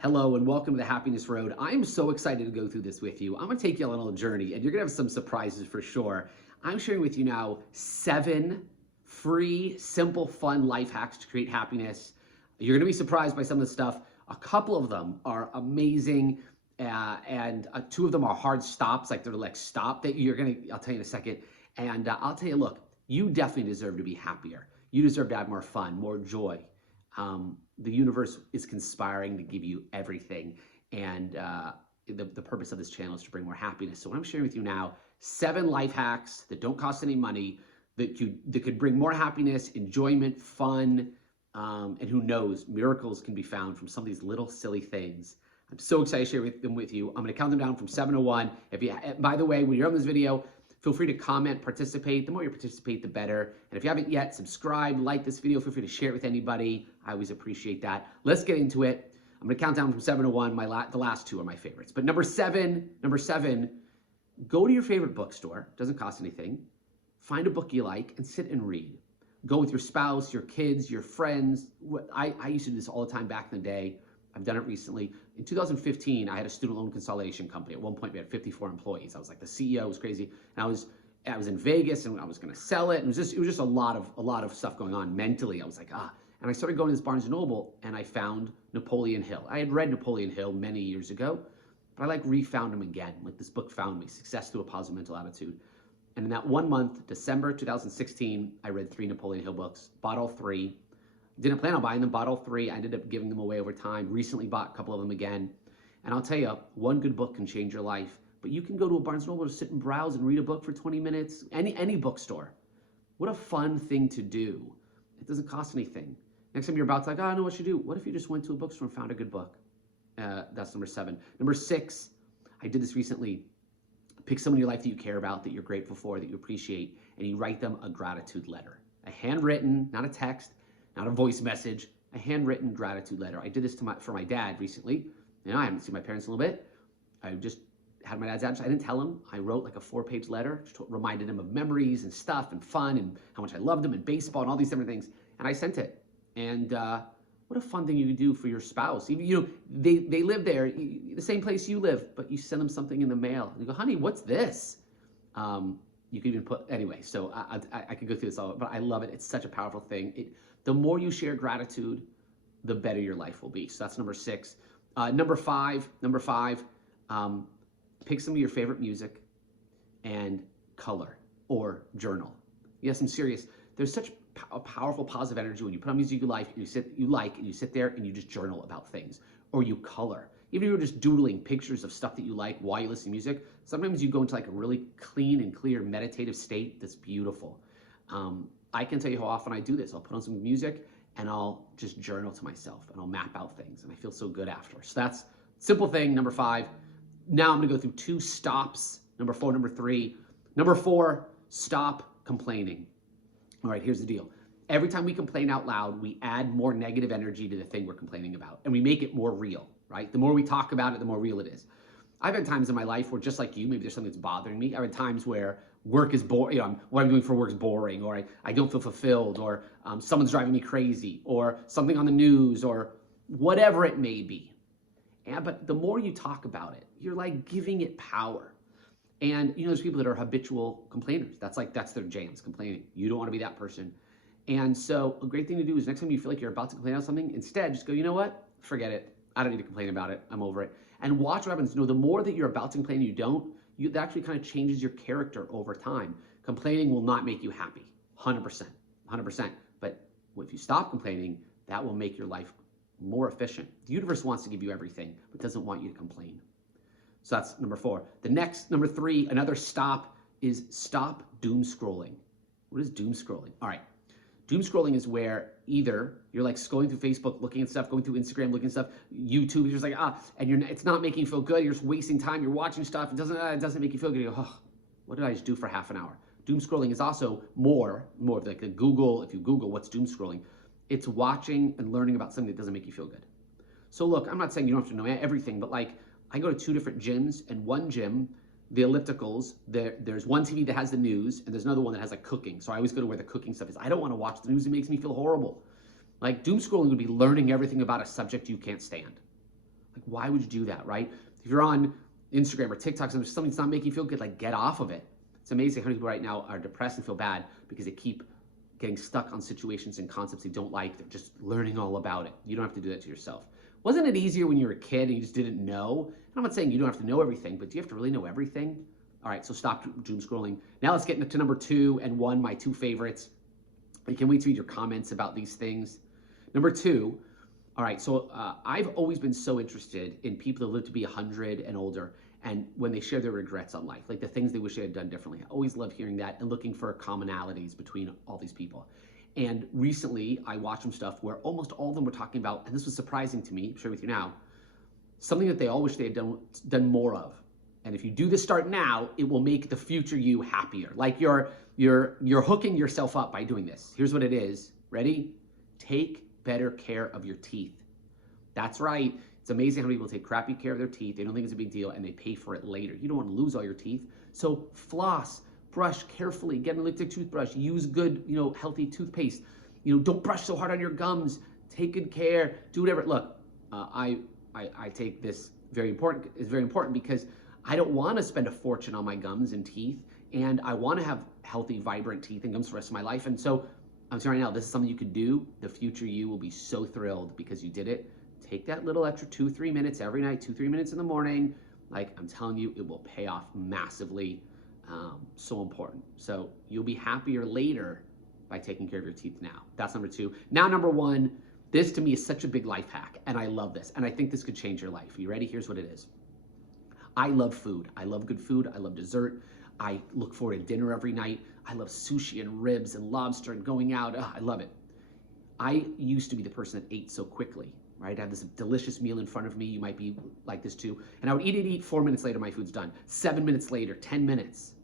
Hello and welcome to the Happiness Road. I'm so excited to go through this with you. I'm going to take you on a little journey and you're going to have some surprises for sure. I'm sharing with you now 7 free, simple, fun life hacks to create happiness. You're going to be surprised by some of the stuff. A couple of them are amazing and 2 of them are hard stops, like they're like stop that I'll tell you in a second. And I'll tell you, look, you definitely deserve to be happier. You deserve to have more fun, more joy. The universe is conspiring to give you everything. And the purpose of this channel is to bring more happiness. So what I'm sharing with you now, 7 life hacks that don't cost any money, that could bring more happiness, enjoyment, fun, and who knows, miracles can be found from some of these little silly things. I'm so excited to share them with you. I'm going to count them down from 7 to 1. By the way, when you're on this video, feel free to comment, participate. The more you participate, the better. And if you haven't yet, subscribe, like this video. Feel free to share it with anybody. I always appreciate that. Let's get into it. I'm going to count down from 7 to 1. The last 2 are my favorites. But number seven, go to your favorite bookstore. Doesn't cost anything. Find a book you like and sit and read. Go with your spouse, your kids, your friends. I used to do this all the time back in the day. I've done it recently. In 2015, I had a student loan consolidation company. At one point, we had 54 employees. I was like the CEO. It was crazy. And I was in Vegas, and I was going to sell it. And it was just a lot of stuff going on mentally. I was like, And I started going to this Barnes & Noble, and I found Napoleon Hill. I had read Napoleon Hill many years ago, but I refound him again. This book found me, Success Through a Positive Mental Attitude. And in that 1 month, December 2016, I read 3 Napoleon Hill books, bought all 3. Didn't plan on buying them, bought all 3. I ended up giving them away over time. Recently bought a couple of them again. And I'll tell you, one good book can change your life. But you can go to a Barnes & Noble to sit and browse and read a book for 20 minutes. Any bookstore. What a fun thing to do. It doesn't cost anything. Next time you're about to I know what you do. What if you just went to a bookstore and found a good book? That's number 7. Number 6, I did this recently. Pick someone in your life that you care about, that you're grateful for, that you appreciate, and you write them a gratitude letter. A handwritten, not a text, not a voice message, a handwritten gratitude letter. I did this for my dad recently. I haven't seen my parents in a little bit. I just had my dad's address. I didn't tell him. I wrote like a 4-page letter, just reminded him of memories and stuff and fun and how much I loved him and baseball and all these different things. And I sent it. And what a fun thing you can do for your spouse. Even, they live there, the same place you live, but you send them something in the mail. And you go, honey, what's this? You can even put, anyway, so I could go through this all, but I love it. It's such a powerful thing. The more you share gratitude, the better your life will be. So that's number 6. Number five, pick some of your favorite music and color or journal. Yes, I'm serious. There's such a powerful positive energy when you put on music you sit there and you just journal about things, or you color. Even if you're just doodling pictures of stuff that you like while you listen to music, sometimes you go into a really clean and clear meditative state that's beautiful. I can tell you how often I do this. I'll put on some music and I'll just journal to myself and I'll map out things and I feel so good afterwards. So that's simple thing, number 5. Now I'm gonna go through 2 stops, number 4, number 3. Number 4, stop complaining. All right, here's the deal. Every time we complain out loud, we add more negative energy to the thing we're complaining about, and we make it more real, right? The more we talk about it, the more real it is. I've had times in my life where, just like you, maybe there's something that's bothering me. I've had times where work is boring, what I'm doing for work is boring, or I don't feel fulfilled, or someone's driving me crazy, or something on the news, or whatever it may be. But the more you talk about it, you're giving it power. And there's people that are habitual complainers. That's their jams, complaining. You don't want to be that person. And so a great thing to do is next time you feel like you're about to complain about something, instead just go, you know what? Forget it. I don't need to complain about it. I'm over it. And watch what happens. The more that you're about to complain and you don't, that actually kind of changes your character over time. Complaining will not make you happy, 100%. But if you stop complaining, that will make your life more efficient. The universe wants to give you everything, but doesn't want you to complain. So that's number 4. The next, number 3, another stop is stop doom scrolling. What is doom scrolling? All right. Doom scrolling is where either you're scrolling through Facebook, looking at stuff, going through Instagram, looking at stuff, YouTube, you're just and it's not making you feel good. You're just wasting time. You're watching stuff. It doesn't make you feel good. You go, what did I just do for half an hour? Doom scrolling is also more of like the Google. If you Google what's doom scrolling, it's watching and learning about something that doesn't make you feel good. So look, I'm not saying you don't have to know everything, but I go to 2 different gyms, and one gym, the ellipticals, there's one TV that has the news, and there's another one that has cooking. So I always go to where the cooking stuff is. I don't want to watch the news. It makes me feel horrible. Doom scrolling would be learning everything about a subject you can't stand. Like, why would you do that, right? If you're on Instagram or TikTok, and there's something that's not making you feel good, like get off of it. It's amazing how many people right now are depressed and feel bad because they keep getting stuck on situations and concepts they don't like. They're just learning all about it. You don't have to do that to yourself. Wasn't it easier when you were a kid and you just didn't know? And I'm not saying you don't have to know everything, but do you have to really know everything? All right, so stop doom scrolling. Now let's get into number 2 and 1, my 2 favorites. I can't wait to read your comments about these things. Number 2, all right, so I've always been so interested in people that live to be 100 and older, and when they share their regrets on life, like the things they wish they had done differently. I always love hearing that and looking for commonalities between all these people. And recently, I watched some stuff where almost all of them were talking about, and this was surprising to me, I'll share with you now, something that they all wish they had done more of. And if you do this start now, it will make the future you happier. Like you're hooking yourself up by doing this. Here's what it is. Ready? Take better care of your teeth. That's right. It's amazing how many people take crappy care of their teeth. They don't think it's a big deal and they pay for it later. You don't want to lose all your teeth. So floss, brush carefully, get an electric toothbrush, use good, healthy toothpaste. Don't brush so hard on your gums. Take good care. Do whatever. Look, I take this very important. It's very important because I don't want to spend a fortune on my gums and teeth, and I want to have healthy, vibrant teeth and gums for the rest of my life. And so I'm saying right now, this is something you could do. The future you will be so thrilled because you did it. Take that little extra 2-3 minutes every night, 2-3 minutes in the morning. Like I'm telling you, it will pay off massively. So important. So you'll be happier later by taking care of your teeth now. That's number 2. Now, number 1, this to me is such a big life hack, and I love this, and I think this could change your life. Are you ready? Here's what it is. I love food. I love good food. I love dessert. I look forward to dinner every night. I love sushi and ribs and lobster and going out. I love it. I used to be the person that ate so quickly, right? I have this delicious meal in front of me. You might be like this too. And I would eat. 4 minutes later, my food's done. 7 minutes later, 10 minutes.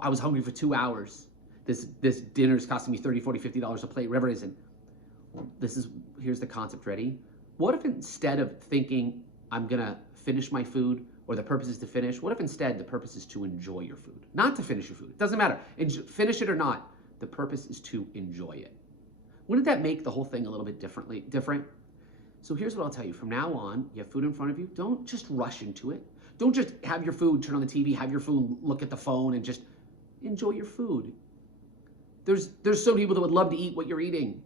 I was hungry for 2 hours. This dinner's costing me $30, $40, $50 a plate, whatever it is. And here's the concept, ready? What if instead of thinking I'm gonna finish my food or the purpose is to finish, what if instead the purpose is to enjoy your food? Not to finish your food, it doesn't matter. Finish it or not, the purpose is to enjoy it. Wouldn't that make the whole thing a little bit different? So here's what I'll tell you, from now on, you have food in front of you, don't just rush into it. Don't just have your food, turn on the TV, have your food, look at the phone, and just enjoy your food. There's so many people that would love to eat what you're eating.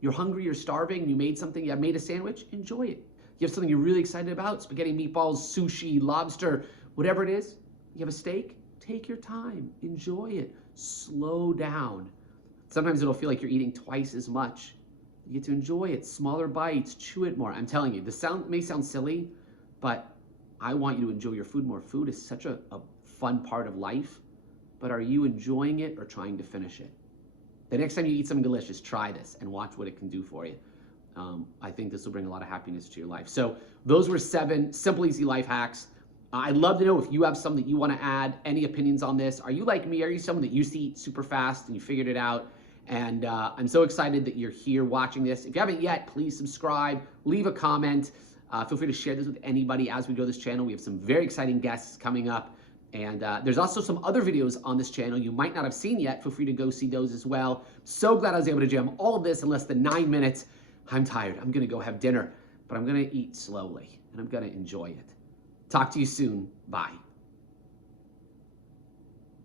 You're hungry, you're starving, you made something, you made a sandwich, enjoy it. You have something you're really excited about, spaghetti, meatballs, sushi, lobster, whatever it is. You have a steak, take your time, enjoy it, slow down. Sometimes it'll feel like you're eating twice as much. You get to enjoy it, smaller bites, chew it more. I'm telling you, this may sound silly, but I want you to enjoy your food more. Food is such a fun part of life, but are you enjoying it or trying to finish it? The next time you eat something delicious, try this and watch what it can do for you. I think this will bring a lot of happiness to your life. So those were 7 simple, easy life hacks. I'd love to know if you have some that you want to add, any opinions on this. Are you like me? Are you someone that used to eat super fast and you figured it out? And I'm so excited that you're here watching this. If you haven't yet, please subscribe, leave a comment. Feel free to share this with anybody as we grow this channel. We have some very exciting guests coming up. And there's also some other videos on this channel you might not have seen yet. Feel free to go see those as well. So glad I was able to jam all of this in less than 9 minutes. I'm tired. I'm going to go have dinner, but I'm going to eat slowly, and I'm going to enjoy it. Talk to you soon. Bye.